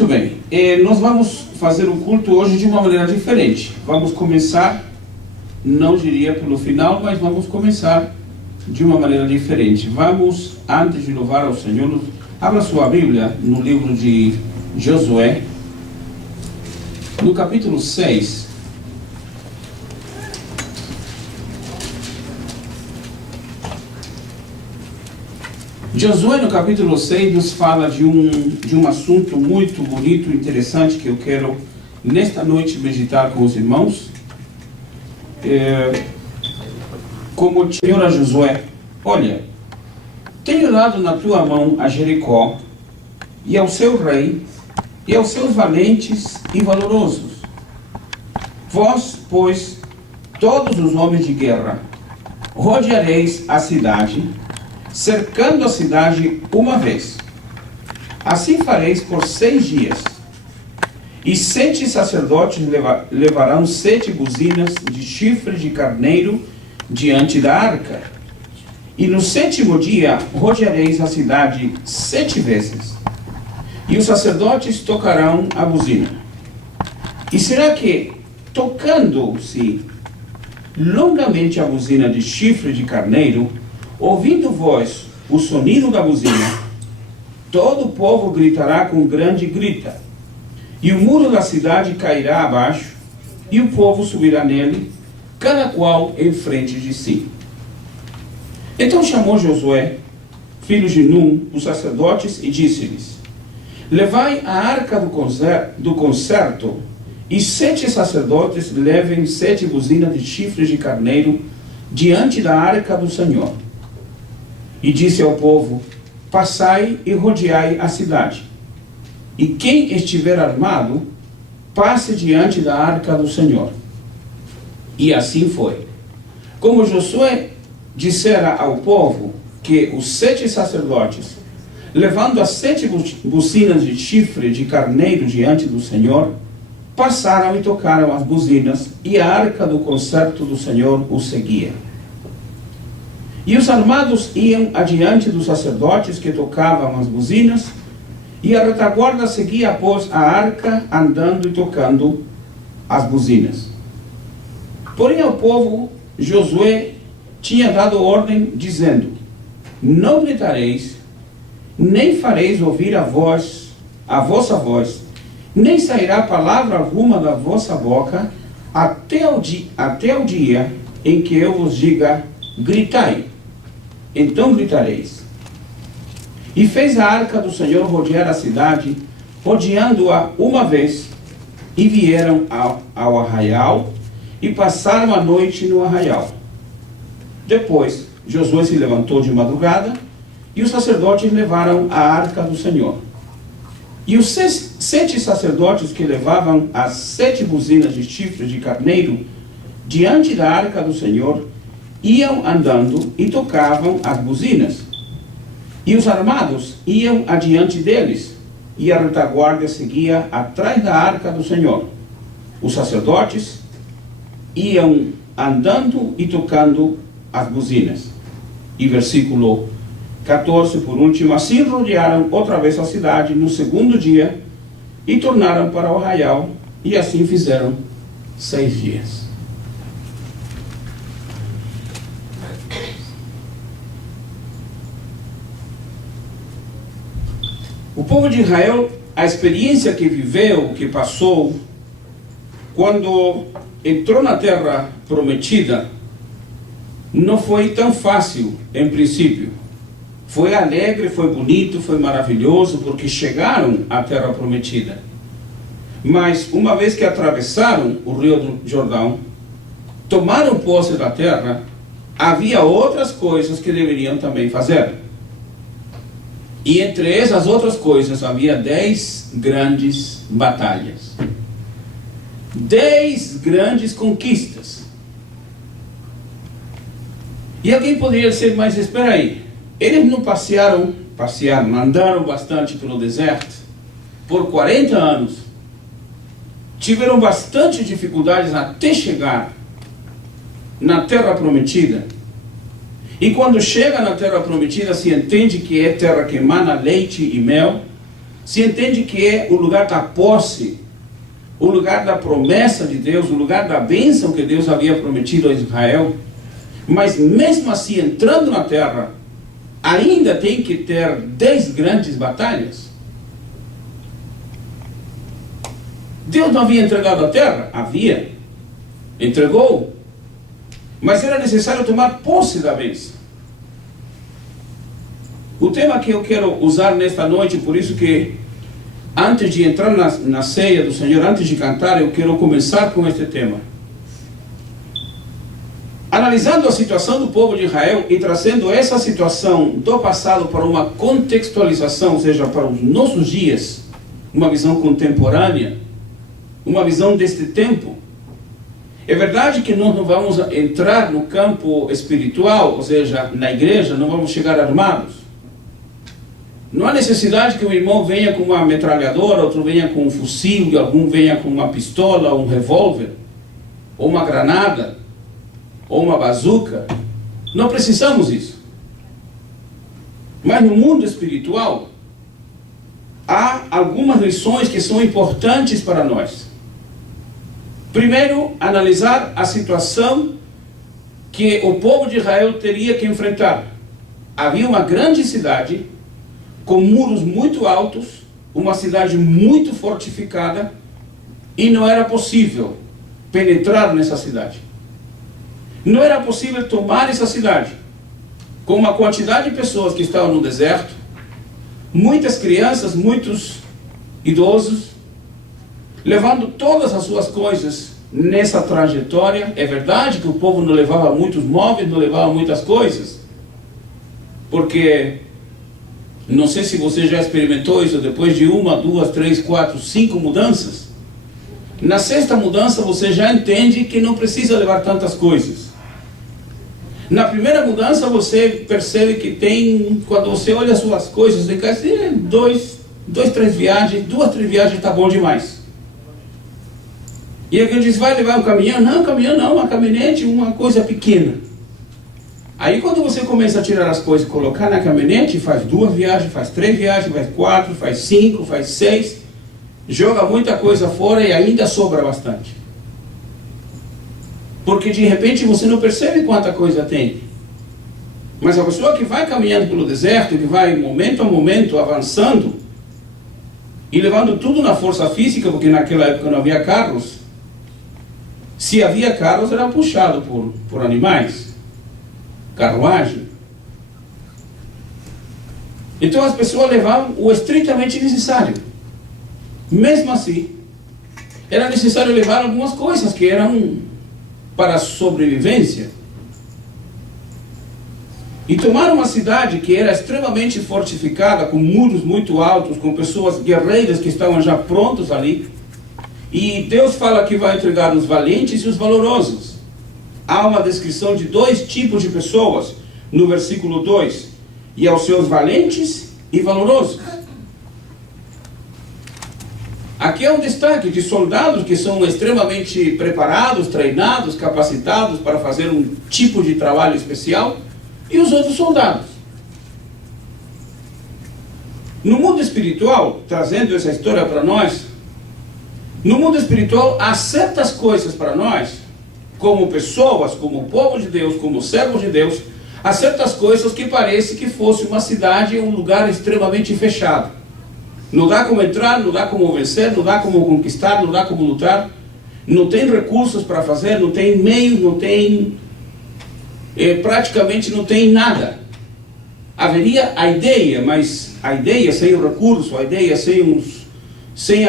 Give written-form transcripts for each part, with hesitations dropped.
Muito bem, nós vamos fazer o culto hoje de uma maneira diferente. Vamos começar, não diria pelo final, mas vamos começar de uma maneira diferente. Vamos, antes de louvar ao Senhor, abra sua Bíblia no livro de Josué, no capítulo 6. Josué, no capítulo 6, nos fala de um assunto muito bonito, interessante, que eu quero, nesta noite, meditar com os irmãos. Como o Senhor a Josué: olha, tenho dado na tua mão a Jericó, e ao seu rei, e aos seus valentes e valorosos. Vós, pois, todos os homens de guerra, rodeareis a cidade, cercando a cidade uma vez. Assim fareis por 6 dias. E 7 sacerdotes levarão 7 buzinas de chifre de carneiro diante da arca. E no 7º dia rodeareis a cidade 7 vezes. E os sacerdotes tocarão a buzina. E será que, tocando-se longamente a buzina de chifre de carneiro, ouvindo vós o sonido da buzina, todo o povo gritará com grande grita, e o muro da cidade cairá abaixo, e o povo subirá nele, cada qual em frente de si. Então chamou Josué, filho de Num, os sacerdotes, e disse-lhes: levai a arca do concerto, e 7 sacerdotes levem 7 buzinas de chifres de carneiro diante da arca do Senhor. E disse ao povo: passai e rodeai a cidade. E quem estiver armado, passe diante da arca do Senhor. E assim foi. Como Josué dissera ao povo, que os 7 sacerdotes, levando as 7 buzinas de chifre de carneiro diante do Senhor, passaram e tocaram as buzinas, e a arca do concerto do Senhor os seguia. E os armados iam adiante dos sacerdotes que tocavam as buzinas, e a retaguarda seguia após a arca, andando e tocando as buzinas. Porém ao povo Josué tinha dado ordem, dizendo: não gritareis, nem fareis ouvir a vossa voz, nem sairá palavra alguma da vossa boca, até o dia em que eu vos diga: gritai. Então gritareis. E fez a arca do Senhor rodear a cidade, rodeando-a uma vez, e vieram ao arraial, e passaram a noite no arraial. Depois Josué se levantou de madrugada, e os sacerdotes levaram a arca do Senhor. E os 7 sacerdotes que levavam as 7 buzinas de chifres de carneiro diante da arca do Senhor iam andando e tocavam as buzinas. E os armados iam adiante deles, e a retaguarda seguia atrás da arca do Senhor. Os sacerdotes iam andando e tocando as buzinas. E versículo 14, por último: assim rodearam outra vez a cidade no 2º dia, e tornaram para o arraial, e assim fizeram 6 dias. O povo de Israel, a experiência que viveu, que passou, quando entrou na terra prometida, não foi tão fácil em princípio. Foi alegre, foi bonito, foi maravilhoso, porque chegaram à terra prometida. Mas uma vez que atravessaram o rio do Jordão, tomaram posse da terra, havia outras coisas que deveriam também fazer. E entre essas outras coisas havia 10 grandes batalhas, 10 grandes conquistas. E alguém poderia dizer: mas espera aí, eles não passearam, andaram bastante pelo deserto por 40 anos, tiveram bastante dificuldades até chegar na terra prometida. E quando chega na terra prometida, se entende que é terra que emana leite e mel, se entende que é o lugar da posse, o lugar da promessa de Deus, o lugar da bênção que Deus havia prometido a Israel. Mas mesmo assim, entrando na terra, ainda tem que ter 10 grandes batalhas. Deus não havia entregado a terra? Havia. Entregou. Mas era necessário tomar posse da bênção. O tema que eu quero usar nesta noite, por isso que antes de entrar na ceia do Senhor, antes de cantar, eu quero começar com este tema. Analisando a situação do povo de Israel e trazendo essa situação do passado para uma contextualização, ou seja, para os nossos dias, uma visão contemporânea, uma visão deste tempo. É verdade que nós não vamos entrar no campo espiritual, ou seja, na igreja, não vamos chegar armados. Não há necessidade que um irmão venha com uma metralhadora, outro venha com um fuzil, algum venha com uma pistola, um revólver, ou uma granada, ou uma bazuca. Não precisamos disso. Mas no mundo espiritual, há algumas lições que são importantes para nós. Primeiro, analisar a situação que o povo de Israel teria que enfrentar. Havia uma grande cidade, com muros muito altos, uma cidade muito fortificada, e não era possível penetrar nessa cidade. Não era possível tomar essa cidade, com uma quantidade de pessoas que estavam no deserto, muitas crianças, muitos idosos, levando todas as suas coisas nessa trajetória. É verdade que o povo não levava muitos móveis, não levava muitas coisas, porque não sei se você já experimentou isso, depois de 1, 2, 3, 4, 5 mudanças. Na 6ª mudança você já entende que não precisa levar tantas coisas. Na primeira mudança você percebe que tem, quando você olha as suas coisas em casa, 2, 3 viagens, 2, 3 viagens está bom demais. E alguém diz, vai levar um caminhão? Não, caminhão não, uma caminhonete, uma coisa pequena. Aí quando você começa a tirar as coisas e colocar na caminhonete, faz 2 viagens, faz 3 viagens, faz 4, faz 5, faz 6, joga muita coisa fora e ainda sobra bastante. Porque de repente você não percebe quanta coisa tem. Mas a pessoa que vai caminhando pelo deserto, que vai momento a momento avançando, e levando tudo na força física, porque naquela época não havia carros. Se havia carros, era puxado por animais, carruagem. Então as pessoas levavam o estritamente necessário. Mesmo assim, era necessário levar algumas coisas que eram para a sobrevivência. E tomar uma cidade que era extremamente fortificada, com muros muito altos, com pessoas guerreiras que estavam já prontos ali. E Deus fala que vai entregar os valentes e os valorosos. Há uma descrição de 2 tipos de pessoas no versículo 2. E aos seus valentes e valorosos. Aqui é um destaque de soldados que são extremamente preparados, treinados, capacitados para fazer um tipo de trabalho especial. E os outros soldados. No mundo espiritual, trazendo essa história para nós, no mundo espiritual há certas coisas para nós, como pessoas, como povo de Deus, como servos de Deus, há certas coisas que parece que fosse uma cidade, um lugar extremamente fechado. Não dá como entrar, não dá como vencer, não dá como conquistar, não dá como lutar, não tem recursos para fazer, não tem meios, não tem... praticamente não tem nada. Haveria a ideia, mas a ideia sem o recurso, a ideia sem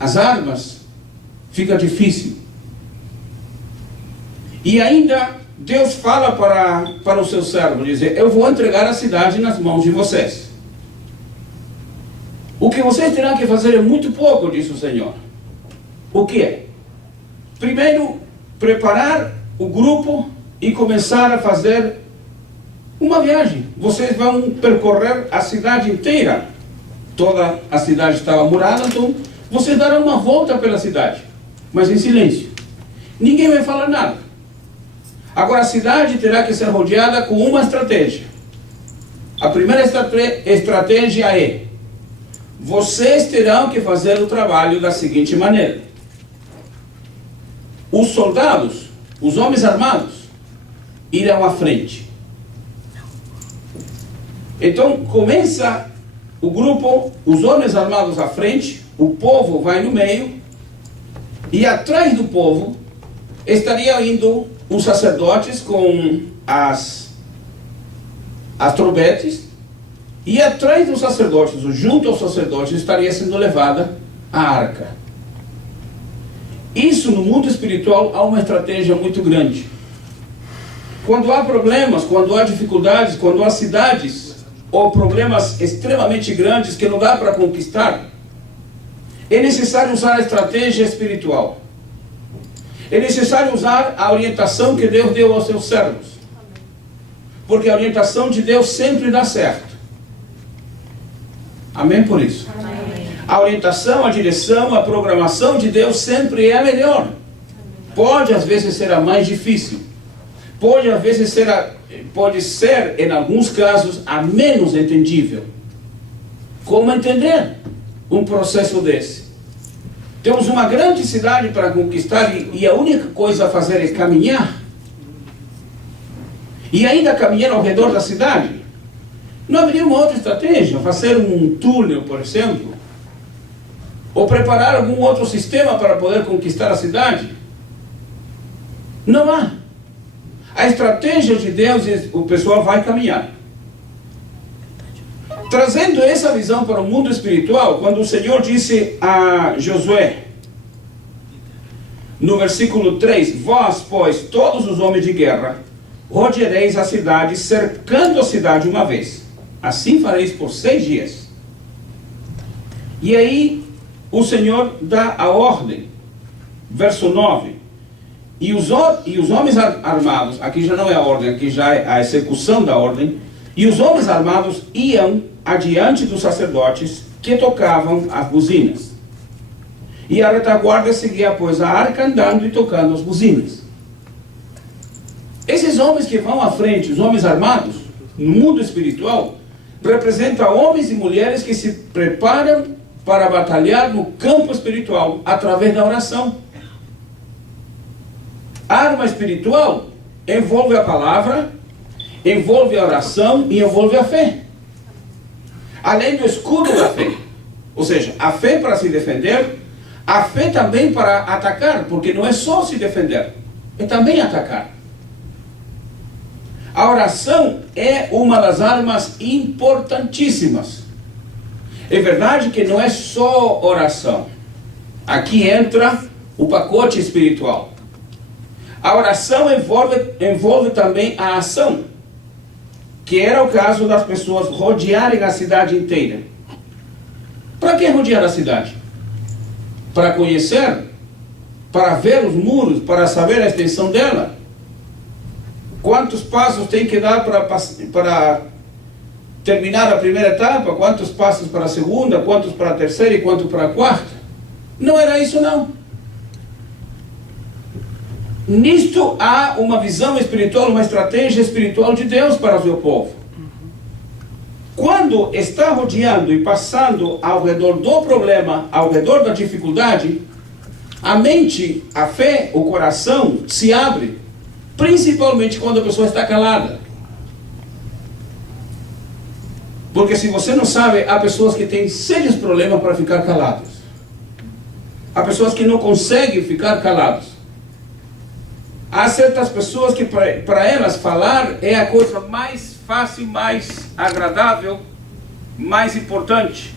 as armas, fica difícil. E ainda Deus fala para os seus servos, dizer, eu vou entregar a cidade nas mãos de vocês. O que vocês terão que fazer é muito pouco, disse o Senhor. O que é? Primeiro, preparar o grupo e começar a fazer uma viagem. Vocês vão percorrer a cidade inteira. Toda a cidade estava murada, então vocês darão uma volta pela cidade, mas em silêncio. Ninguém vai falar nada. Agora a cidade terá que ser rodeada com uma estratégia. A primeira estratégia é: vocês terão que fazer o trabalho da seguinte maneira. Os soldados, os homens armados, irão à frente. Então começa o grupo, os homens armados à frente, o povo vai no meio, e atrás do povo estariam indo os sacerdotes com as trombetes, e atrás dos sacerdotes, ou junto aos sacerdotes, estaria sendo levada a arca. Isso no mundo espiritual há uma estratégia muito grande. Quando há problemas, quando há dificuldades, quando há cidades ou problemas extremamente grandes que não dá para conquistar, é necessário usar a estratégia espiritual. É necessário usar a orientação que Deus deu aos seus servos. Porque a orientação de Deus sempre dá certo. Amém por isso? Amém. A orientação, a direção, a programação de Deus sempre é a melhor. Pode às vezes ser a mais difícil. Pode às vezes ser, em alguns casos, a menos entendível. Como entender um processo desse? Temos uma grande cidade para conquistar e a única coisa a fazer é caminhar. E ainda caminhar ao redor da cidade. Não haveria uma outra estratégia? Fazer um túnel, por exemplo? Ou preparar algum outro sistema para poder conquistar a cidade? Não há. A estratégia de Deus é o pessoal vai caminhar. Trazendo essa visão para o mundo espiritual, quando o Senhor disse a Josué, no versículo 3, vós, pois, todos os homens de guerra, rodeareis a cidade, cercando a cidade uma vez. Assim fareis por 6 dias. E aí, o Senhor dá a ordem. Verso 9. E os homens armados, aqui já não é a ordem, aqui já é a execução da ordem. E os homens armados iam adiante dos sacerdotes que tocavam as buzinas. E a retaguarda seguia, pois, a arca andando e tocando as buzinas. Esses homens que vão à frente, os homens armados, no mundo espiritual, representam homens e mulheres que se preparam para batalhar no campo espiritual através da oração. A arma espiritual envolve a palavra, envolve a oração e envolve a fé. Além do escudo da fé. Ou seja, a fé para se defender, a fé também para atacar, porque não é só se defender, é também atacar. A oração é uma das armas importantíssimas. É verdade que não é só oração. Aqui entra o pacote espiritual. A oração envolve também a ação, que era o caso das pessoas rodearem a cidade inteira. Para que rodear a cidade? Para conhecer? Para ver os muros? Para saber a extensão dela? Quantos passos tem que dar para terminar a primeira etapa? Quantos passos para a segunda? Quantos para a terceira e quantos para a quarta? Não era isso não. Nisto há uma visão espiritual, uma estratégia espiritual de Deus para o seu povo. Quando está rodeando e passando ao redor do problema, ao redor da dificuldade, a mente, a fé, o coração se abre, principalmente quando a pessoa está calada. Porque se você não sabe, há pessoas que têm sérios problemas para ficar calados. Há pessoas que não conseguem ficar calados. Há certas pessoas que para elas falar é a coisa mais fácil, mais agradável, mais importante.